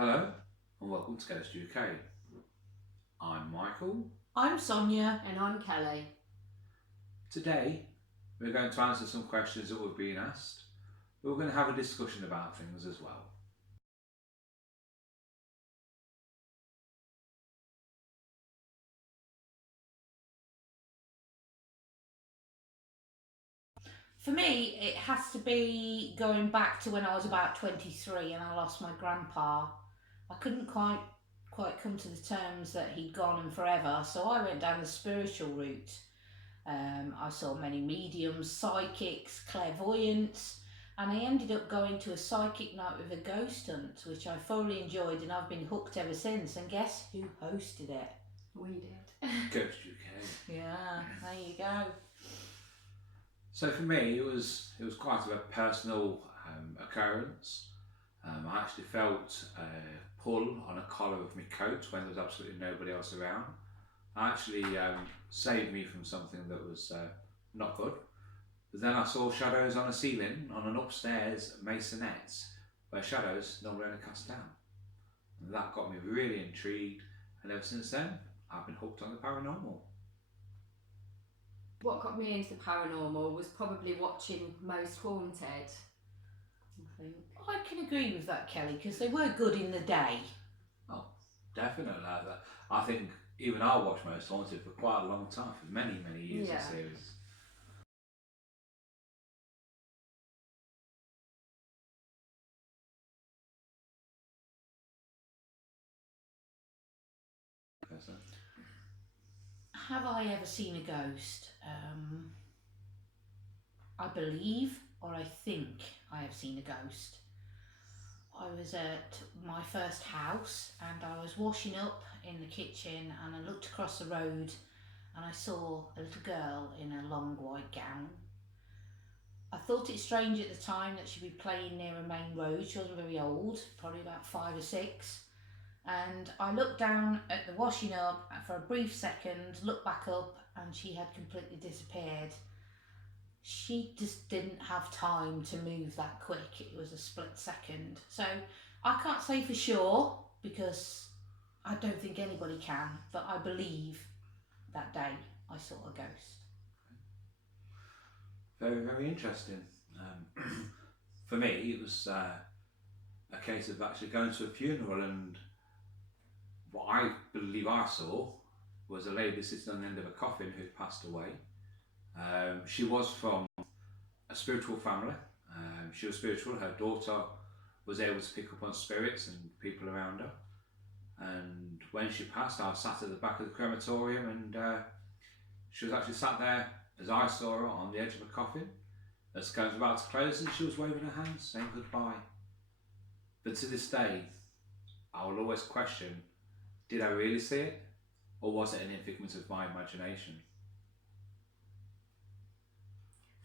Hello and welcome to GhostUK. I'm Michael. I'm Sonia. And I'm Kelly. Today we're going to answer some questions that we've been asked. We're going to have a discussion about things as well. For me, it has to be going back to when I was about 23 and I lost my grandpa. I couldn't quite come to the terms that he'd gone and forever, so I went down the spiritual route. I saw many mediums, psychics, clairvoyants, and I ended up going to a psychic night with a ghost hunt, which I thoroughly enjoyed, and I've been hooked ever since. And guess who hosted it? We did. GhostUK. Yeah, there you go. So for me, it was quite a personal occurrence. I actually felt a pull on a collar of my coat when there was absolutely nobody else around. It actually saved me from something that was not good. But then I saw shadows on a ceiling on an upstairs masonette where shadows normally only cast down. And that got me really intrigued, and ever since then I've been hooked on the paranormal. What got me into the paranormal was probably watching Most Haunted, I think. I can agree with that, Kelly, because they were good in the day. Oh, definitely. I think even I watched Most Haunted for quite a long time, for many years. Yeah. The series. So. Have I ever seen a ghost? I believe, or I think I have seen a ghost. I was at my first house and I was washing up in the kitchen and I looked across the road and I saw a little girl in a long white gown. I thought it strange at the time that she'd be playing near a main road. She wasn't very old, probably about 5 or 6. And I looked down at the washing up for a brief second, looked back up, and she had completely disappeared. She just didn't have time to move that quick. It was a split second. So I can't say for sure because I don't think anybody can, but I believe that day I saw a ghost. Very interesting. For me, it was a case of actually going to a funeral, and what I believe I saw was a lady sitting on the end of a coffin who passed away. She was from a spiritual family. She was spiritual. Her daughter was able to pick up on spirits and people around her. And when she passed, I was sat at the back of the crematorium, and she was actually sat there as I saw her on the edge of a coffin. As the was about to close, and she was waving her hands, saying goodbye. But to this day, I will always question: did I really see it, or was it an figment of my imagination?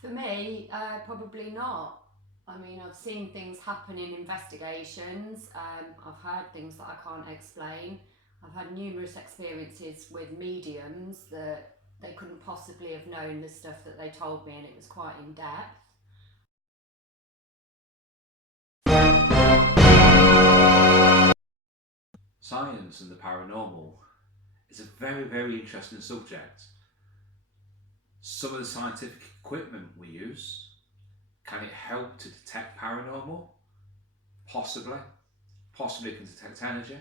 For me, probably not. I mean, I've seen things happen in investigations. I've heard things that I can't explain. I've had numerous experiences with mediums that they couldn't possibly have known the stuff that they told me, and it was quite in depth. Science and the paranormal is a very interesting subject. Some of the scientific equipment we use, can it help to detect paranormal? Possibly. Possibly it can detect energy.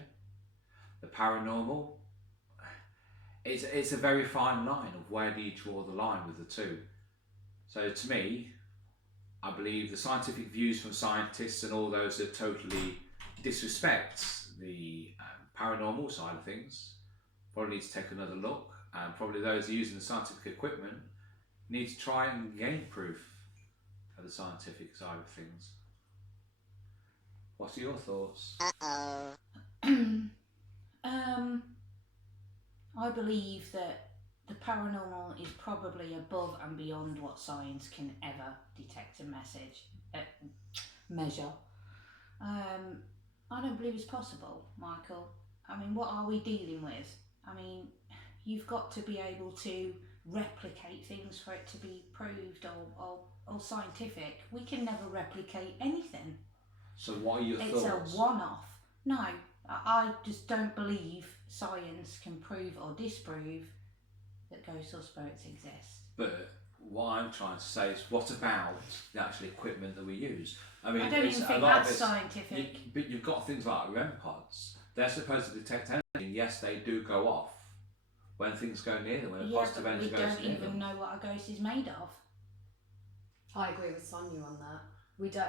The paranormal, it's a very fine line of where do you draw the line with the two. So to me, I believe the scientific views from scientists and all those that totally disrespect the paranormal side of things probably need to take another look, and probably those using the scientific equipment need to try and gain proof of the scientific side of things. What are your thoughts? I believe that the paranormal is probably above and beyond what science can ever detect and measure. I don't believe it's possible, Michael. I mean, what are we dealing with? I mean, you've got to be able to replicate things for it to be proved or scientific. We can never replicate anything. So what are your It's thoughts? a one-off. No, I just don't believe science can prove or disprove that ghosts or spirits exist. But what I'm trying to say is, what about the actual equipment that we use? I mean, I don't it's even a think lot of that's it's, scientific. but you've got things like REM pods. They're supposed to detect anything. Yes, they do go off when things go near them, when a Yeah, positive but we energy goes don't near even them. know what a ghost is made of. I agree with Sonia on that. We don't,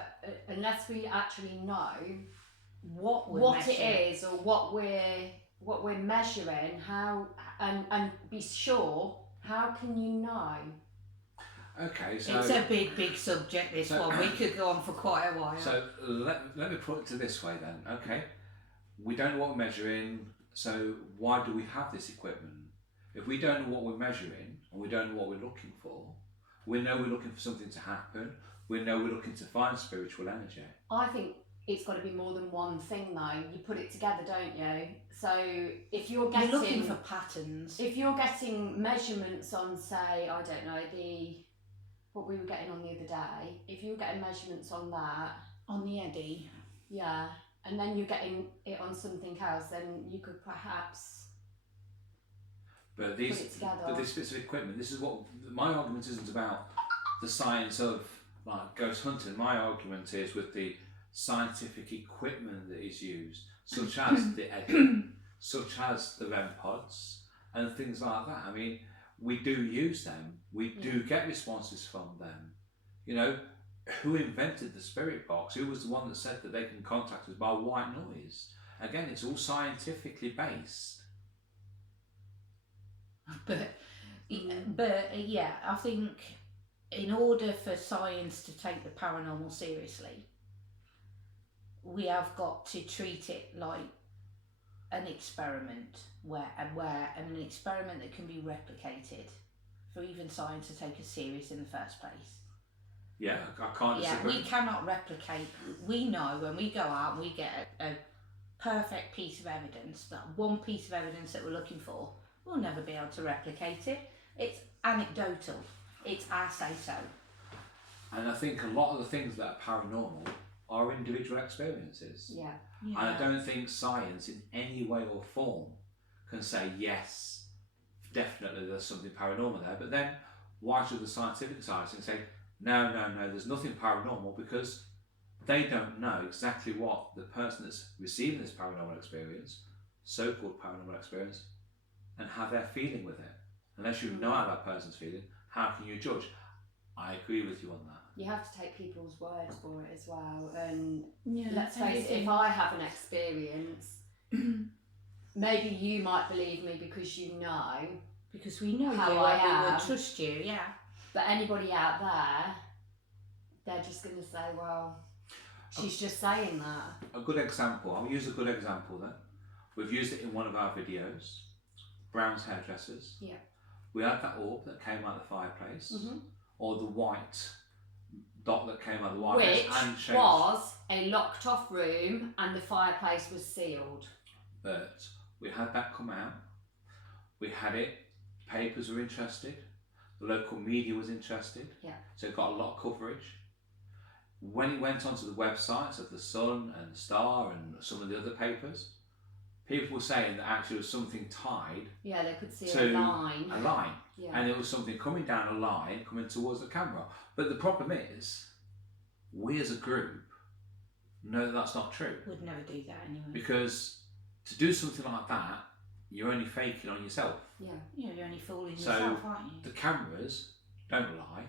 unless we actually know What it is or what we're measuring. How and be sure. How can you know? Okay, so It's a big subject, this So- one. We could go on for quite a while. so let me put it to this way then. Okay, we don't know what we're measuring, so why do we have this equipment? If we don't know what we're measuring and we don't know what we're looking for, we know we're looking for something to happen. We know we're looking to find spiritual energy. I think it's got to be more than one thing, though. You put it together, don't you? So if you're You're getting looking for patterns. if you're getting measurements on, say, I don't know, what we were getting on the other day, if you're getting measurements on that, On the eddy. yeah, and then you're getting it on something else, then you could perhaps But put it together. but this bits of equipment. This is what my argument isn't about. The science of like ghost hunting. My argument is with the scientific equipment that is used, such as the eddy, such as the REM pods, and things like that. I mean, we do use them. We do get responses from them. You know, who invented the spirit box? Who was the one that said that they can contact us by white noise? Again, it's all scientifically based. But yeah, I think in order for science to take the paranormal seriously, we have got to treat it like an experiment, and an experiment that can be replicated for even science to take us serious in the first place. Yeah, I can't Yeah, disagree. we cannot replicate. We know when we go out, we get a perfect piece of evidence. That one piece of evidence that we're looking for, we'll never be able to replicate it. It's anecdotal. It's our say-so. And I think a lot of the things that are paranormal are individual experiences. Yeah. And I don't think science in any way or form can say, yes, definitely there's something paranormal there. But then why should the scientific side say, no, there's nothing paranormal, because they don't know exactly what the person that's receiving this paranormal experience, so-called paranormal experience, and how they're feeling with it. Unless you know how that person's feeling, how can you judge? I agree with you on that. You have to take people's words for it as well. And Yeah, let's face it, if I have an experience, maybe you might believe me because you know. because we know How you, I and we am. would trust you. Yeah. But anybody out there, they're just going to say, well, she's just saying that. A good example, I'll use a good example then. We've used it in one of our videos, Brown's Hairdressers. Yeah. We had that orb that came out of the fireplace, Mm-hmm. or the white dot that came out of the fireplace, Which and changed. was a locked off room and the fireplace was sealed. But we had that come out, we had it, papers were interested, the local media was interested, Yeah. so it got a lot of coverage. When it went onto the websites of the Sun and the Star and some of the other papers, people were saying that actually there was something tied Yeah, they could see to a line. a line, Yeah. and there was something coming down a line coming towards the camera. But the problem is, we as a group know that that's not true, Would never do that anyway. because to do something like that, you're only faking on yourself. Yeah. Yeah, you're only fooling So, yourself, aren't you? The cameras don't lie,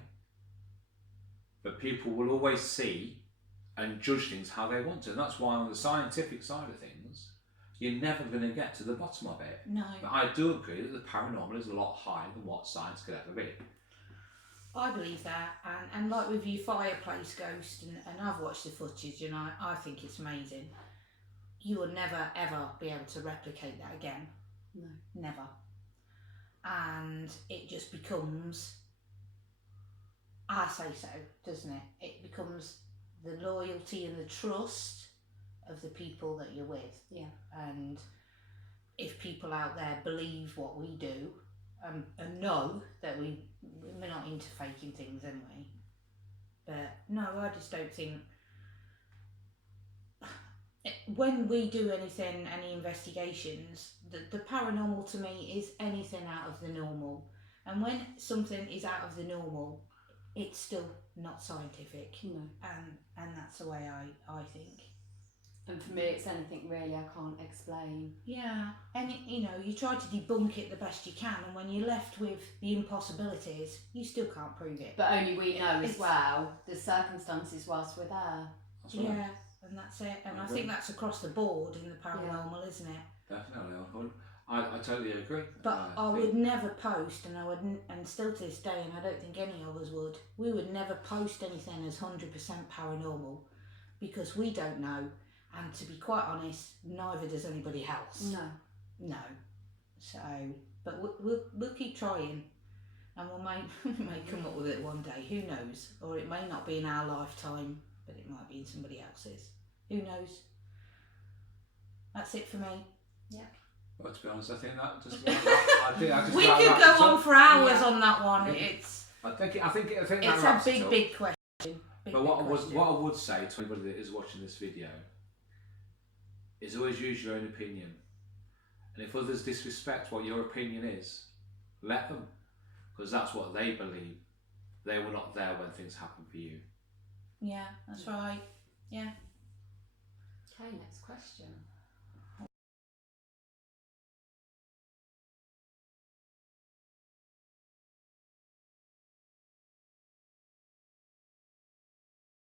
but people will always see and judge things how they want to. And that's why on the scientific side of things, you're never going to get to the bottom of it. No. But I do agree that the paranormal is a lot higher than what science could ever be. I believe that, and like with your fireplace ghost, and I've watched the footage, and I think it's amazing. You will never ever be able to replicate that again. No. Never. And it just becomes, I say so, doesn't it? It becomes the loyalty and the trust of the people that you're with. Yeah. And if people out there believe what we do, and know that we're not into faking things anyway. But no, I just don't think. when we do anything, any investigations, the paranormal to me is anything out of the normal. And when something is out of the normal, it's still not scientific. No. And that's the way I think. And for me, it's anything really I can't explain. Yeah, and you try to debunk it the best you can, and when you're left with the impossibilities, you still can't prove it. But only we know as well the circumstances whilst we're there. That's right. Yeah, and that's it. And I think that's across the board in the paranormal, isn't it? Definitely. I totally agree. But I would never post, and I wouldn't, and still to this day, and I don't think any of us would. We would never post anything as 100% paranormal because we don't know, and to be quite honest, neither does anybody else. No. So, but we'll keep trying, and we may come up with it one day. Who knows? Or it may not be in our lifetime, but it might be in somebody else's. Who knows? That's it for me. Yeah. Well, to be honest, I think that just. I just We could go on for hours on that one. Yeah. It's that a big question. But what I would say to anybody that is watching this video is always use your own opinion, and if others disrespect what your opinion is, let them, because that's what they believe. They were not there when things happened for you. Yeah, that's right. Yeah. Okay, next question.